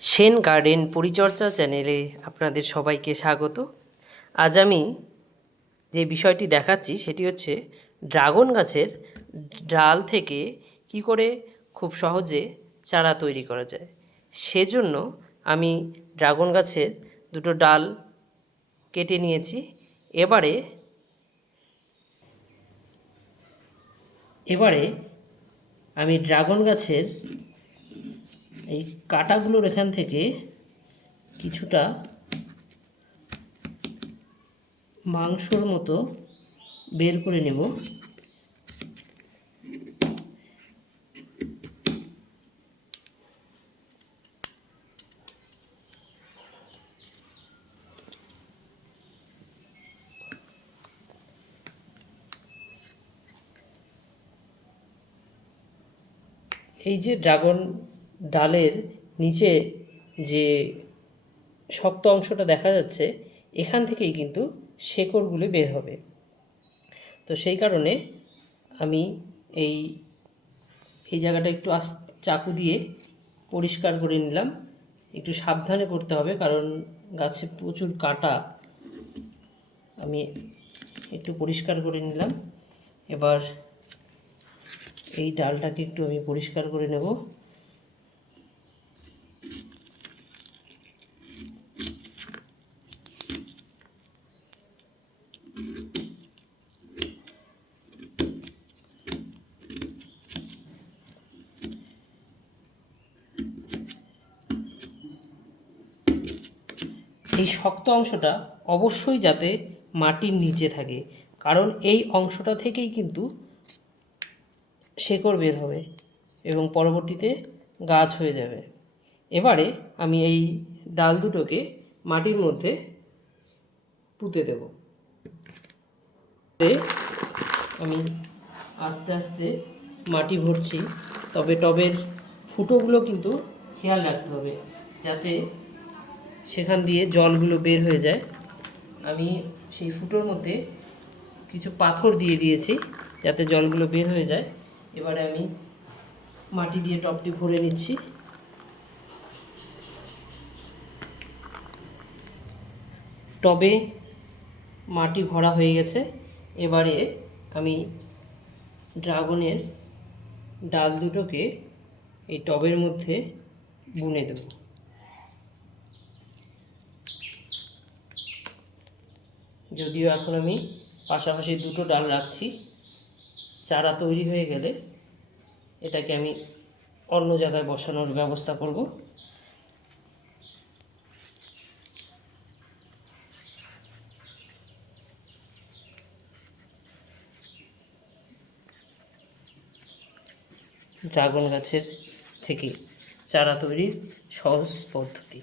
Sen garden পরিচর্যা চ্যানেলে আপনাদের সবাইকে স্বাগত। আজ আমি যে বিষয়টি দেখাচ্ছি সেটি হচ্ছে ড্রাগন গাছের ডাল থেকে কি করে খুব সহজে চারা তৈরি করা যায়। সেজন্য আমি ড্রাগন গাছের দুটো ডাল কেটে নিয়েছি। এবারে এবারে আমি ড্রাগন গাছের এই কাটাগুলোর এখান থেকে কিছুটা মাংসর মতো বের করে নেব। এই যে ড্রাগন ডালের নিচে যে শক্ত অংশটা দেখা যাচ্ছে, এখান থেকেই কিন্তু শেকড়গুলো বের হবে। তো সেই কারণে আমি এই এই জায়গাটা একটু আস, চাকু দিয়ে পরিষ্কার করে নিলাম। একটু সাবধানে করতে হবে, কারণ গাছে প্রচুর কাটা। আমি একটু পরিষ্কার করে নিলাম। এবার এই ডালটাকে একটু আমি পরিষ্কার করে নেব। এই শক্ত অংশটা অবশ্যই যাতে মাটির নিচে থাকে, কারণ এই অংশটা থেকেই কিন্তু শেকড় বের হবে এবং পরবর্তীতে গাছ হয়ে যাবে। এবারে আমি এই ডাল দুটোকে মাটির মধ্যে পুঁতে দেব। আমি আস্তে আস্তে মাটি ভরছি, তবে টবের ফুটোগুলো কিন্তু খেয়াল রাখতে হবে, যাতে সেখান দিয়ে জলগুলো বের হয়ে যায়। আমি সেই ফুটোর মধ্যে কিছু পাথর দিয়ে দিয়েছি যাতে জলগুলো বের হয়ে যায়। এবারে আমি মাটি দিয়ে টপটি ভরে নিচ্ছি। টবে মাটি ভরা হয়ে গেছে। এবারে আমি ড্রাগনের ডাল দুটোকে এই টবের মধ্যে বুনে দেব। যদিও এখন আমি পাশাপাশি দুটো ডাল রাখছি, চারা তৈরি হয়ে গেলে এটাকে আমি অন্য জায়গায় বসানোর ব্যবস্থা করব। ড্রাগন গাছের থেকে চারা তৈরির সহজ পদ্ধতি।